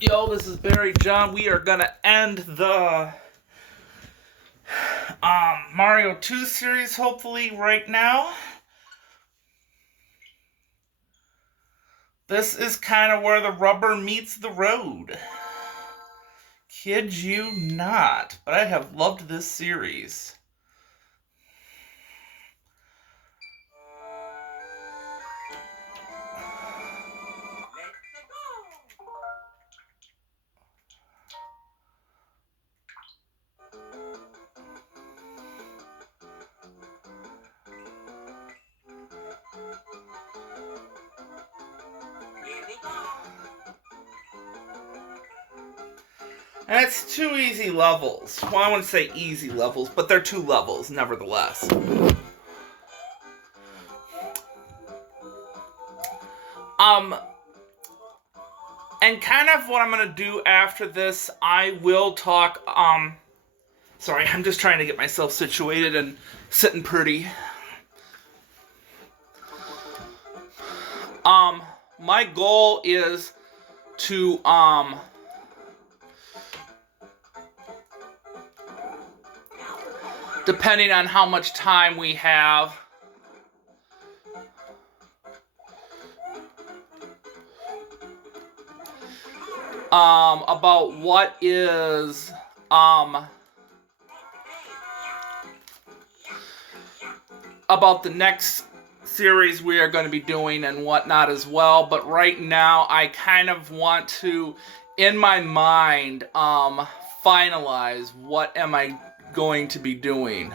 Yo, this is Barry John. We are gonna end the Mario 2 series hopefully right now. This is kind of where the rubber meets the road. Kid you not, but I have loved this series. And it's two easy levels. Well, I wouldn't say easy levels, but they're two levels, nevertheless. And kind of what I'm gonna do after this, I will talk, sorry, I'm just trying to get myself situated and sitting pretty. My goal is to, depending on how much time we have, about what is, about the next series we are going to be doing and whatnot as well. But right now, I kind of want to, in my mind, finalize what am I going to be doing.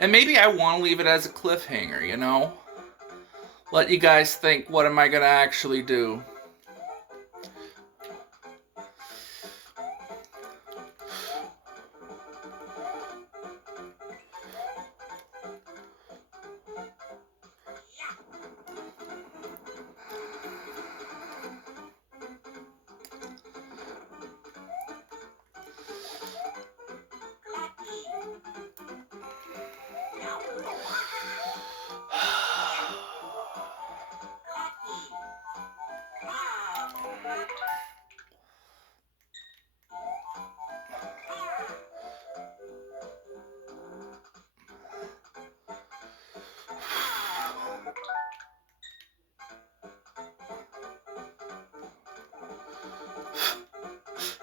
And maybe I want to leave it as a cliffhanger, you know? Let you guys think, what am I going to actually do?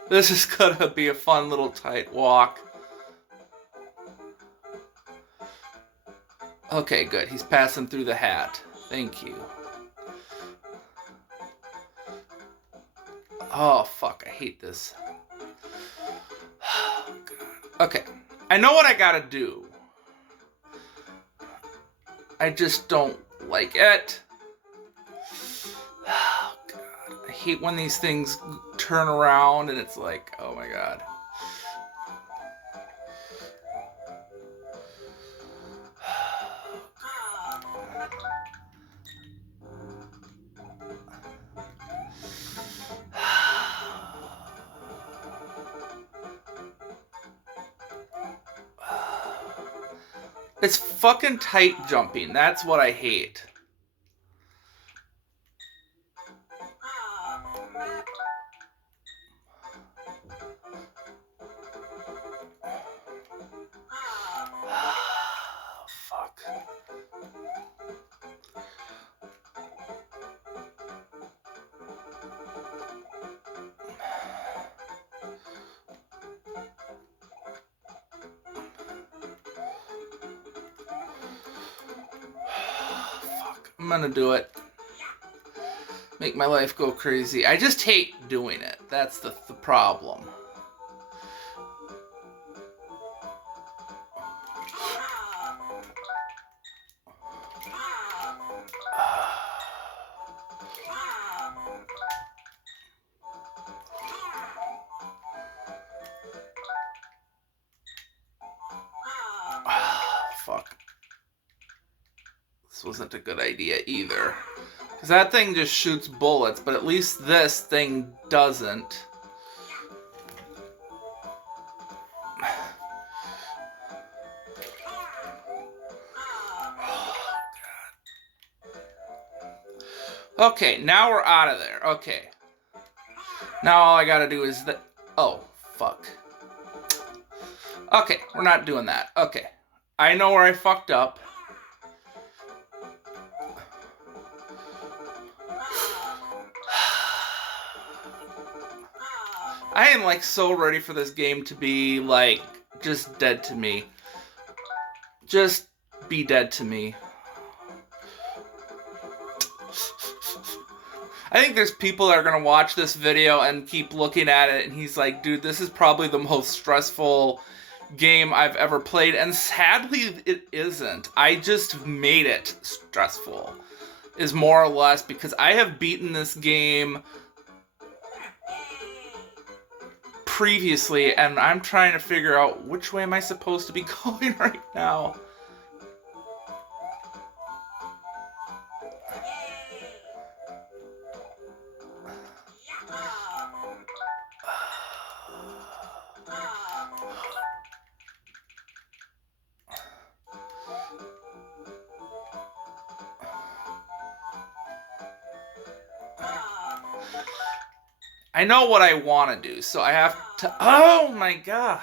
This is gonna be a fun little tight walk. Okay, good. He's passing through the hat. Thank you. Oh, fuck. I hate this. Okay. I know what I gotta do. I just don't like it. Oh, God. I hate when these things turn around and it's like, oh my God. It's fucking tight jumping. That's what I hate. Fuck. I'm gonna do it. Make my life go crazy. I just hate doing it. That's the problem. Fuck. This wasn't a good idea either. Because that thing just shoots bullets, but at least this thing doesn't. Okay, now we're out of there. Okay. Now all I gotta do is the... Oh, fuck. Okay, we're not doing that. Okay. I know where I fucked up. I am, like, so ready for this game to be, like, just dead to me. Just be dead to me. I think there's people that are going to watch this video and keep looking at it, and he's like, dude, this is probably the most stressful game I've ever played. And sadly, it isn't. I just made it stressful, is more or less, because I have beaten this game previously, and I'm trying to figure out which way am I supposed to be going right now. I know what I want to do, so I have to... Oh my god!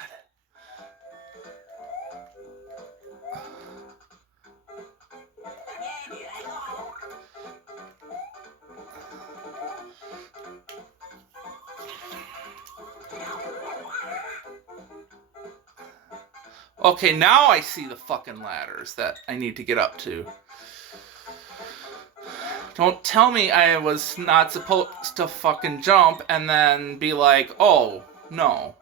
Okay, now I see the fucking ladders that I need to get up to. Don't tell me I was not supposed to fucking jump and then be like, oh, no.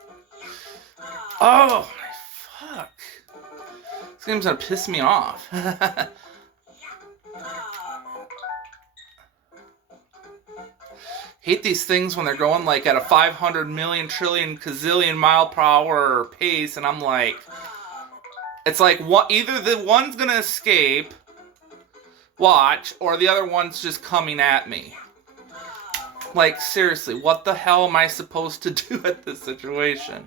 Oh, my fuck. This game's gonna piss me off. Hate these things when they're going like at a 500 million trillion gazillion mile per hour pace, and I'm like, it's like either the one's gonna escape, watch, or the other one's just coming at me. Like, seriously, what the hell am I supposed to do at this situation?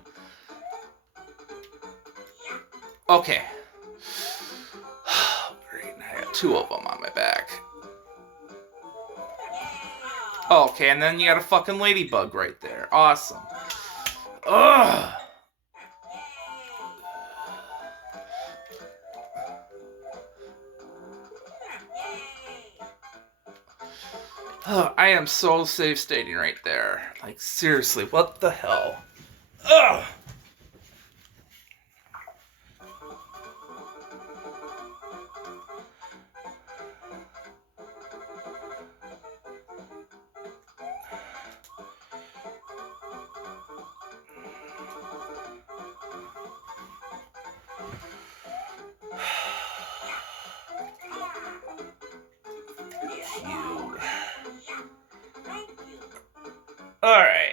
Okay. Great, I got 2 of them on my back. Okay, and then you got a fucking ladybug right there. Awesome. Ugh. Oh, I am so safe stating right there. Like, seriously, what the hell? Ugh! All right.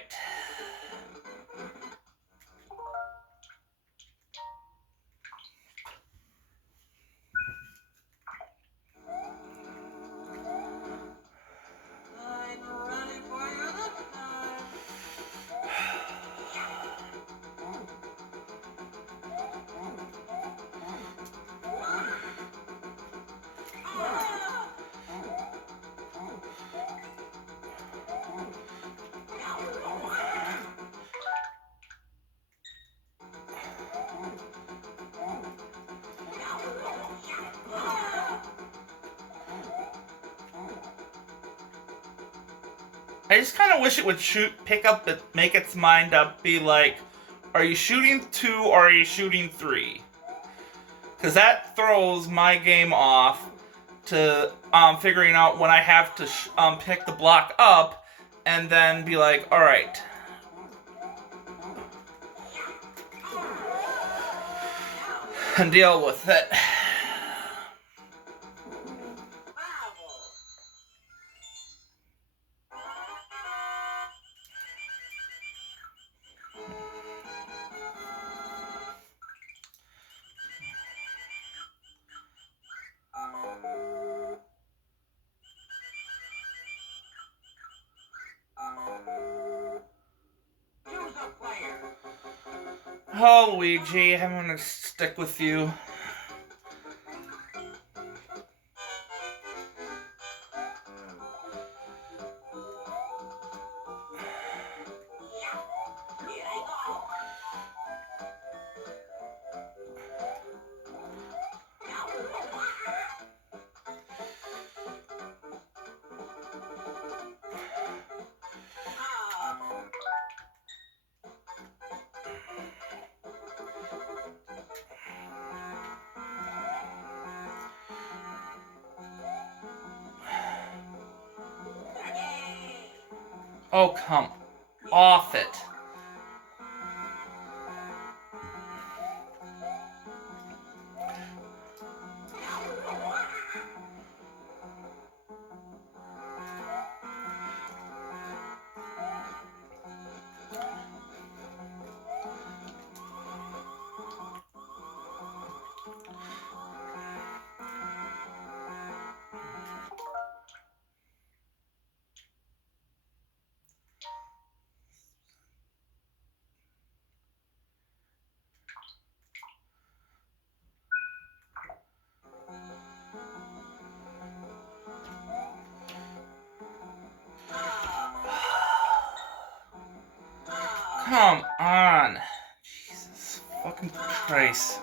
I just kind of wish it would pick up, make its mind up, be like, are you shooting 2 or are you shooting 3? Because that throws my game off to figuring out when I have to pick the block up and then be like, alright. And deal with it. Oh, Luigi, I'm gonna stick with you. Oh, come off it. Come on. Jesus fucking Christ.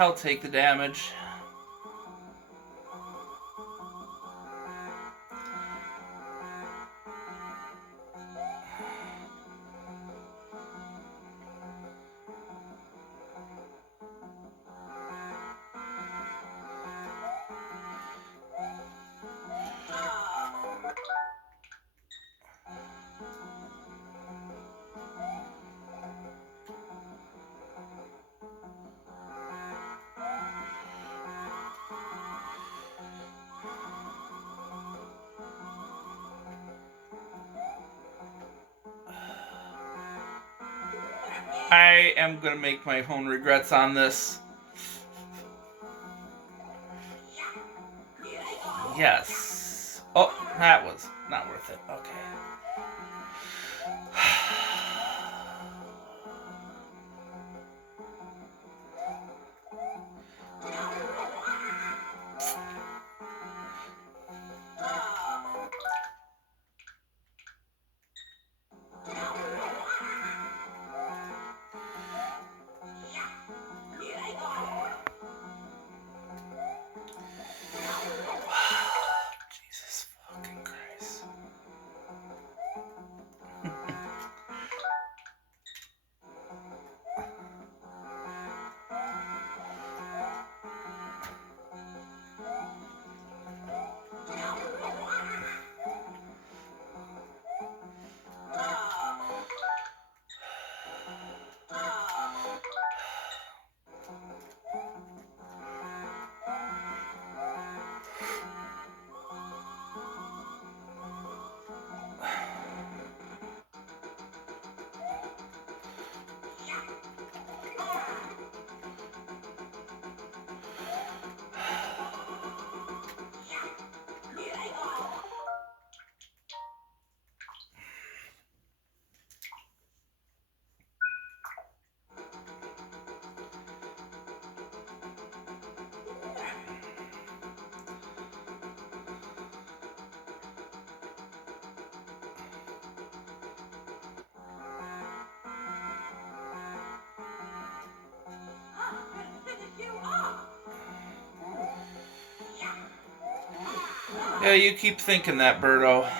I'll take the damage. I am gonna make my own regrets on this. Yes. Oh, that was not worth it. Okay. Jesus fucking Christ. Yeah, you keep thinking that, Birdo.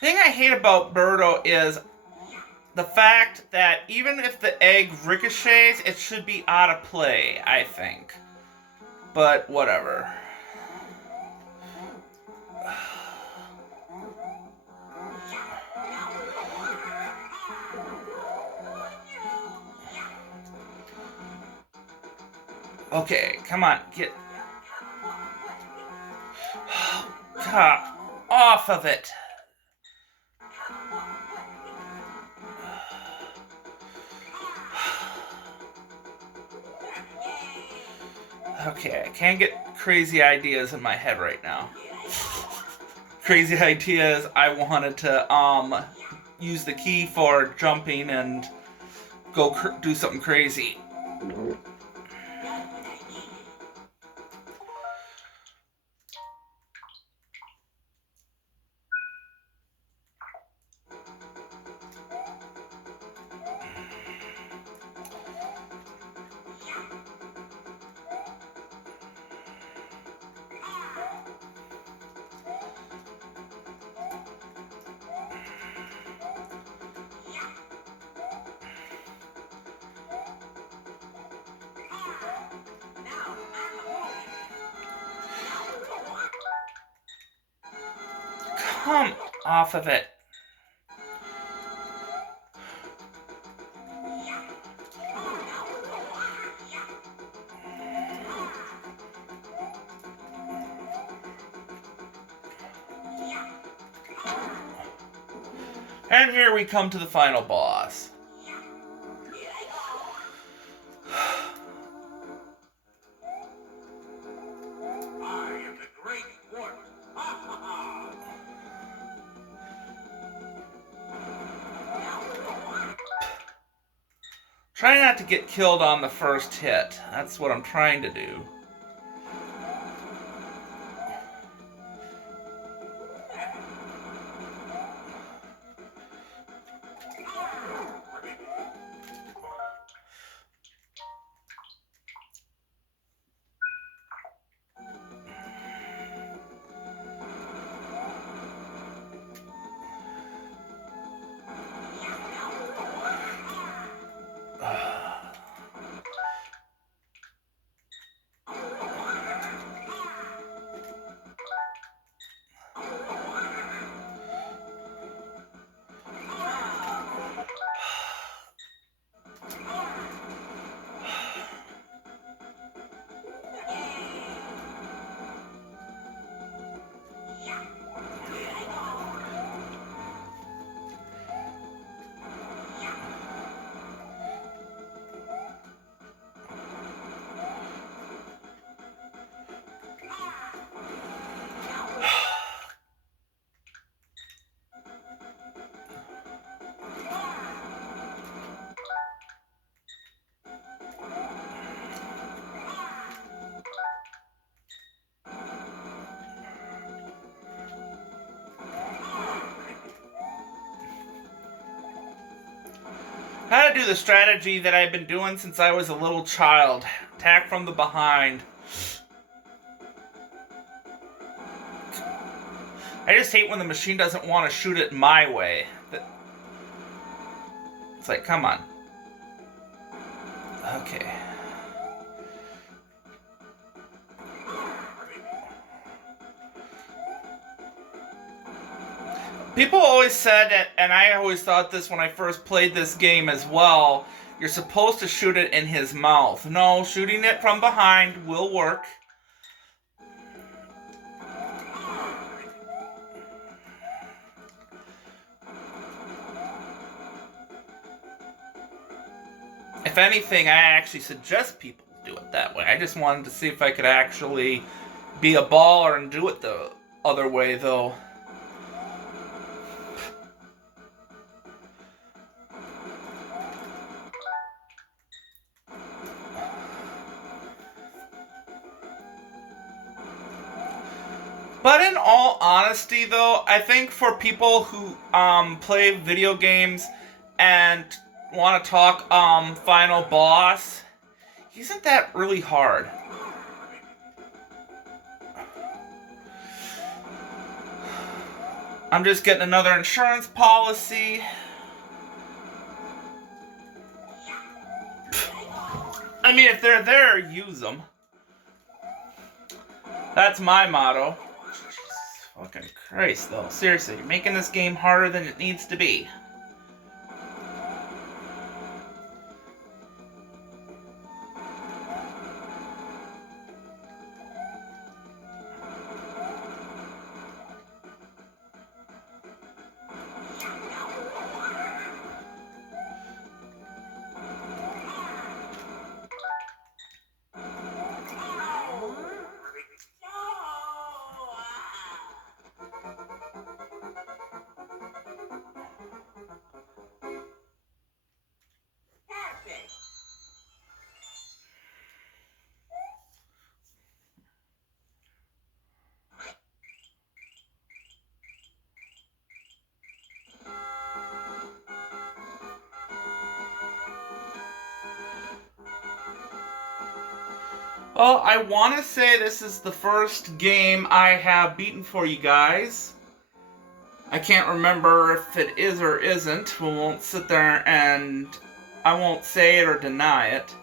thing I hate about Birdo is the fact that even if the egg ricochets, it should be out of play, I think. But whatever. Okay, come on, get off of it. Okay, I can't get crazy ideas in my head right now. Crazy ideas, I wanted to use the key for jumping and go do something crazy. Come off of it. And here we come to the final boss. Try not to get killed on the first hit. That's what I'm trying to do. How to do the strategy that I've been doing since I was a little child. Attack from the behind. I just hate when the machine doesn't want to shoot it my way. It's like, come on. Okay. People always said that, and I always thought this when I first played this game as well, you're supposed to shoot it in his mouth. No, shooting it from behind will work. If anything, I actually suggest people do it that way. I just wanted to see if I could actually be a baller and do it the other way, though. But in all honesty, though, I think for people who play video games and want to talk final boss, isn't that really hard? I'm just getting another insurance policy. I mean, if they're there, use them. That's my motto. Jesus fucking Christ, though. Seriously, you're making this game harder than it needs to be. Well, I want to say this is the first game I have beaten for you guys. I can't remember if it is or isn't. We won't sit there and I won't say it or deny it.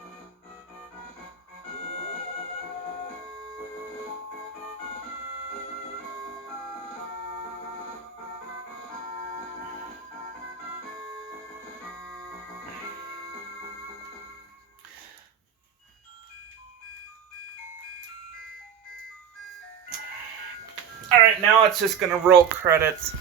Alright, now it's just gonna roll credits.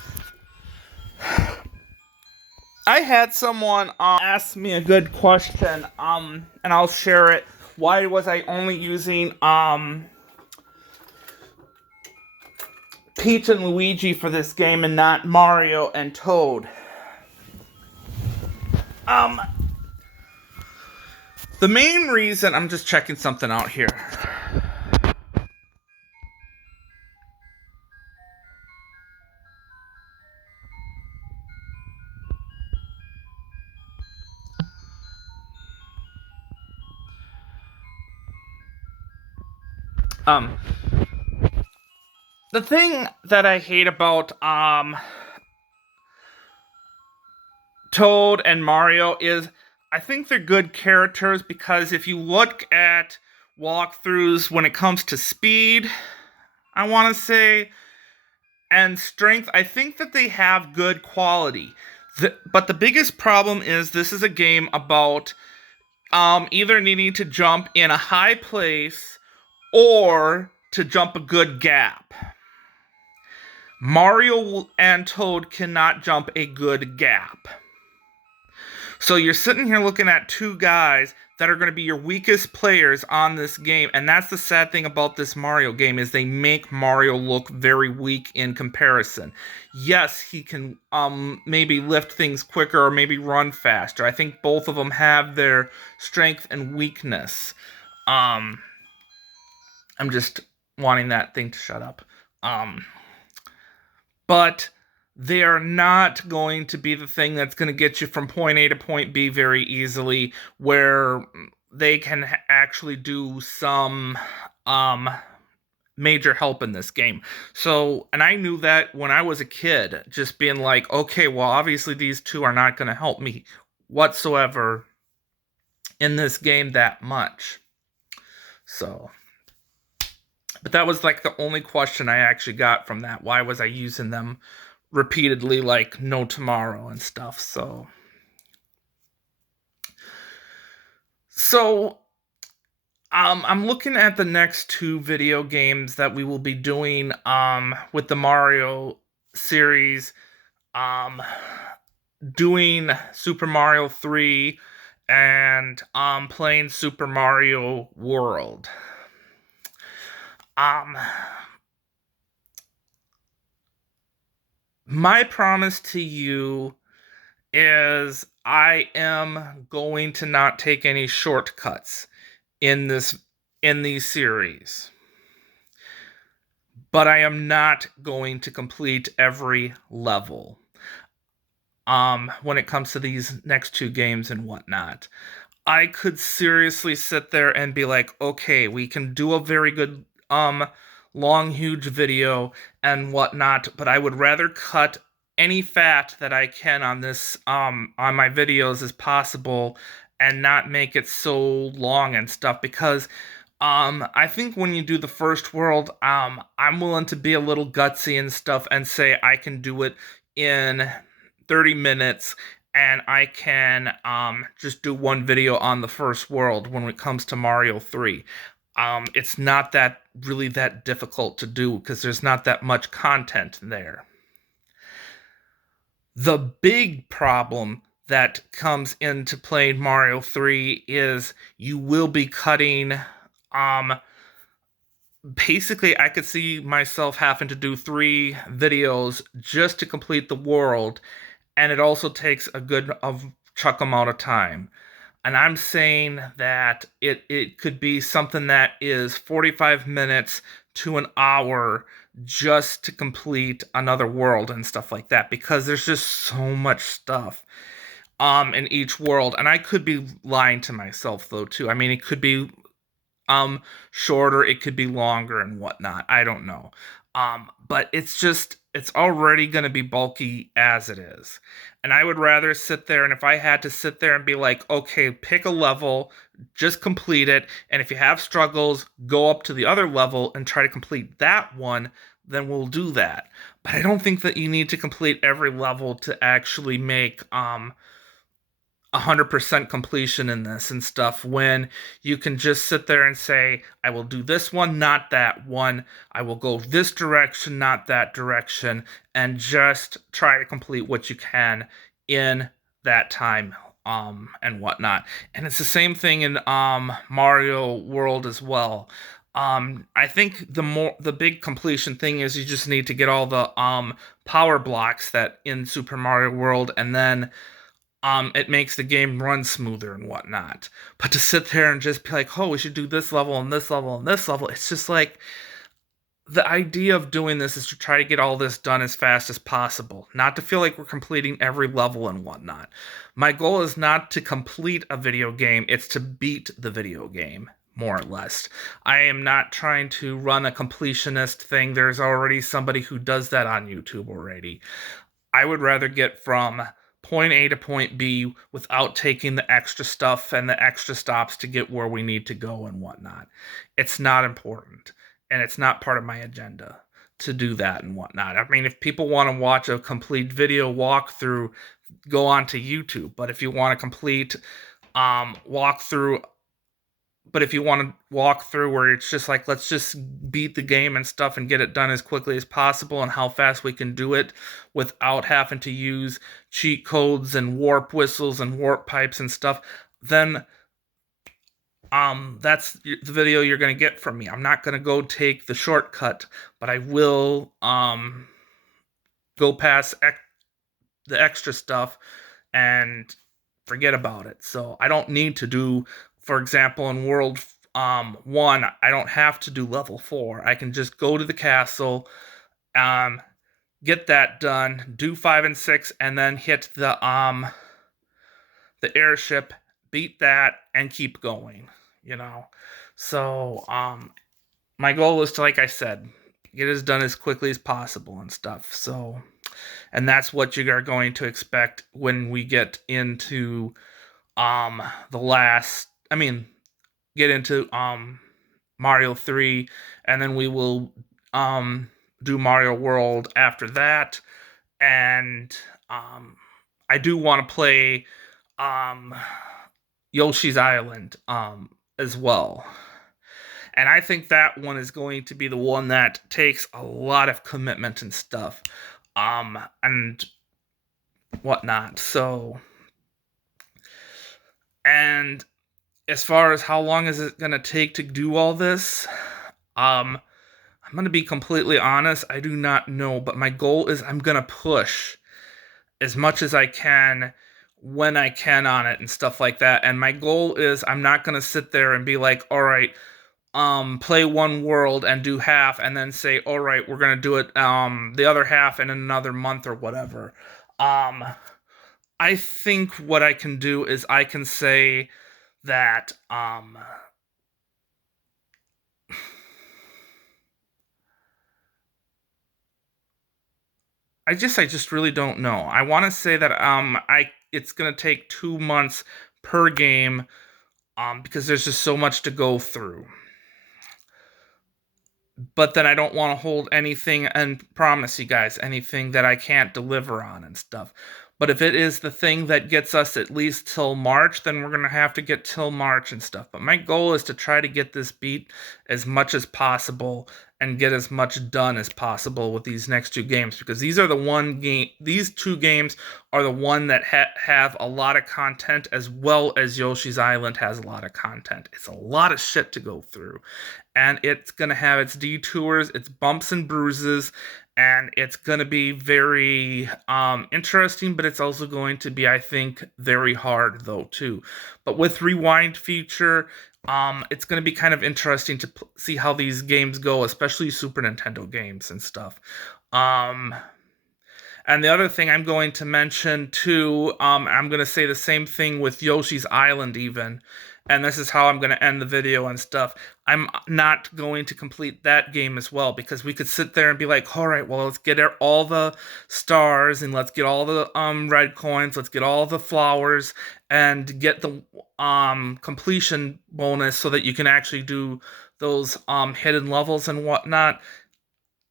I had someone ask me a good question, and I'll share it. Why was I only using Peach and Luigi for this game and not Mario and Toad? The main reason, I'm just checking something out here. The thing that I hate about Toad and Mario is I think they're good characters because if you look at walkthroughs when it comes to speed, I want to say, and strength, I think that they have good quality. But the biggest problem is this is a game about either needing to jump in a high place or to jump a good gap. Mario and Toad cannot jump a good gap. So you're sitting here looking at two guys that are going to be your weakest players on this game, and that's the sad thing about this Mario game is they make Mario look very weak in comparison. Yes, he can maybe lift things quicker or maybe run faster. I think both of them have their strength and weakness. I'm just wanting that thing to shut up. But they are not going to be the thing that's going to get you from point A to point B very easily, where they can actually do some major help in this game. So, and I knew that when I was a kid, just being like, okay, well, obviously these two are not going to help me whatsoever in this game that much. So, but that was like the only question I actually got from that. Why was I using them repeatedly like no tomorrow and stuff? So I'm looking at the next two video games that we will be doing with the Mario series, doing Super Mario 3 and playing Super Mario World. My promise to you is I am going to not take any shortcuts in these series. But I am not going to complete every level when it comes to these next two games and whatnot. I could seriously sit there and be like, okay, we can do a very good long, huge video and whatnot, but I would rather cut any fat that I can on this on my videos as possible and not make it so long and stuff, because I think when you do the first world, I'm willing to be a little gutsy and stuff and say I can do it in 30 minutes, and I can just do one video on the first world when it comes to Mario 3. It's not that really that difficult to do because there's not that much content there. The big problem that comes into playing Mario 3 is you will be cutting basically I could see myself having to do 3 videos just to complete the world, and it also takes a good chunk amount of time. And I'm saying that it could be something that is 45 minutes to an hour just to complete another world and stuff like that, because there's just so much stuff in each world. And I could be lying to myself though too. I mean, it could be shorter, it could be longer and whatnot. I don't know. But it's already going to be bulky as it is. And I would rather sit there, and if I had to sit there and be like, okay, pick a level, just complete it, and if you have struggles, go up to the other level and try to complete that one, then we'll do that. But I don't think that you need to complete every level to actually make 100% completion in this and stuff, when you can just sit there and say, I will do this one, not that one. I will go this direction, not that direction, and just try to complete what you can in that time and whatnot. And it's the same thing in Mario World as well. I think the big completion thing is you just need to get all the power blocks that in Super Mario World, and then it makes the game run smoother and whatnot. But to sit there and just be like, oh, we should do this level and this level and this level, it's just like, the idea of doing this is to try to get all this done as fast as possible, not to feel like we're completing every level and whatnot. My goal is not to complete a video game, it's to beat the video game, more or less. I am not trying to run a completionist thing. There's already somebody who does that on YouTube already. I would rather get from point A to point B without taking the extra stuff and the extra stops to get where we need to go and whatnot. It's not important, and it's not part of my agenda to do that and whatnot. I mean, if people want to watch a complete video walkthrough, go on to YouTube. But if you want a complete walkthrough, but if you want to walk through where it's just like, let's just beat the game and stuff and get it done as quickly as possible and how fast we can do it without having to use cheat codes and warp whistles and warp pipes and stuff, then that's the video you're going to get from me. I'm not going to go take the shortcut, but I will go past the extra stuff and forget about it. So I don't need to do, for example, in World 1, I don't have to do level 4. I can just go to the castle, get that done, do 5 and 6, and then hit the airship, beat that, and keep going, you know? So, my goal is to, like I said, get it done as quickly as possible and stuff. So, and that's what you are going to expect when we get into, get into, Mario 3, and then we will, do Mario World after that, and, I do want to play, Yoshi's Island, as well. And I think that one is going to be the one that takes a lot of commitment and stuff, and whatnot. So, and as far as how long is it going to take to do all this, I'm going to be completely honest, I do not know, but my goal is I'm going to push as much as I can when I can on it and stuff like that. And my goal is I'm not going to sit there and be like, all right, play one world and do half and then say, all right, we're going to do it the other half in another month or whatever. I think what I can do is I can say that I just really don't know. I want to say that it's gonna take 2 months per game, because there's just so much to go through. But then I don't want to hold anything and promise you guys anything that I can't deliver on and stuff. But if it is the thing that gets us at least till March, then we're going to have to get till March and stuff. But my goal is to try to get this beat as much as possible and get as much done as possible with these next two games, because these two games are the one that have a lot of content, as well as Yoshi's Island has a lot of content. It's a lot of shit to go through, and it's going to have its detours, its bumps and bruises, and it's going to be very interesting, but it's also going to be, I think, very hard, though, too. But with Rewind feature, it's going to be kind of interesting to see how these games go, especially Super Nintendo games and stuff. And the other thing I'm going to mention, too, I'm going to say the same thing with Yoshi's Island, even. And this is how I'm going to end the video and stuff. I'm not going to complete that game as well, because we could sit there and be like, all right, well, let's get all the stars, and let's get all the red coins, let's get all the flowers, and get the completion bonus so that you can actually do those hidden levels and whatnot.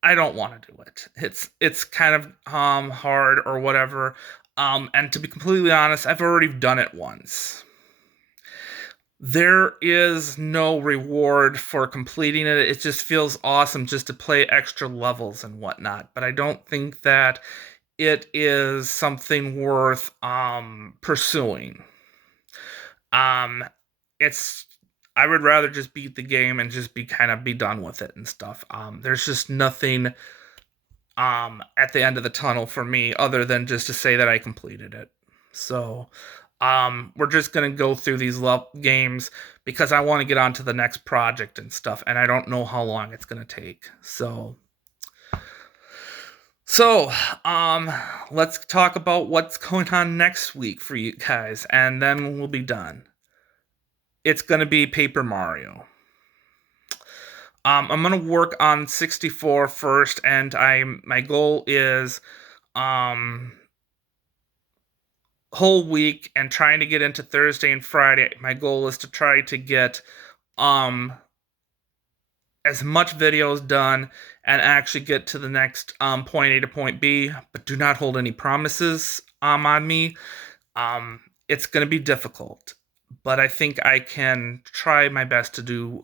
I don't want to do it. It's kind of hard or whatever. And to be completely honest, I've already done it once. There is no reward for completing it. It just feels awesome just to play extra levels and whatnot. But I don't think that it is something worth pursuing. It's I would rather just beat the game and just be done with it and stuff. There's just nothing at the end of the tunnel for me other than just to say that I completed it. So we're just going to go through these games because I want to get on to the next project and stuff, and I don't know how long it's going to take. So let's talk about what's going on next week for you guys, and then we'll be done. It's going to be Paper Mario. I'm going to work on 64 first, and my goal is whole week and trying to get into Thursday and Friday. My goal is to try to get as much videos done and actually get to the next point A to point B, but do not hold any promises on me. It's going to be difficult, but I think I can try my best to do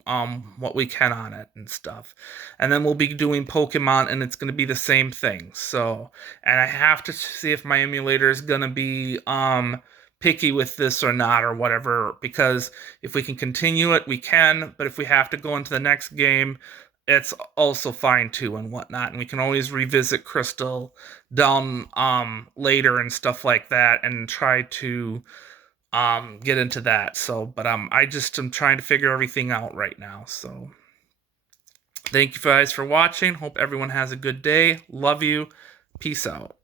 what we can on it and stuff. And then we'll be doing Pokemon, and it's going to be the same thing. So, and I have to see if my emulator is going to be picky with this or not or whatever, because if we can continue it, we can, but if we have to go into the next game, it's also fine too and whatnot, and we can always revisit Crystal down later and stuff like that and try to get into that. So, but I just am trying to figure everything out right now. So thank you guys for watching. Hope everyone has a good day. Love you. Peace out.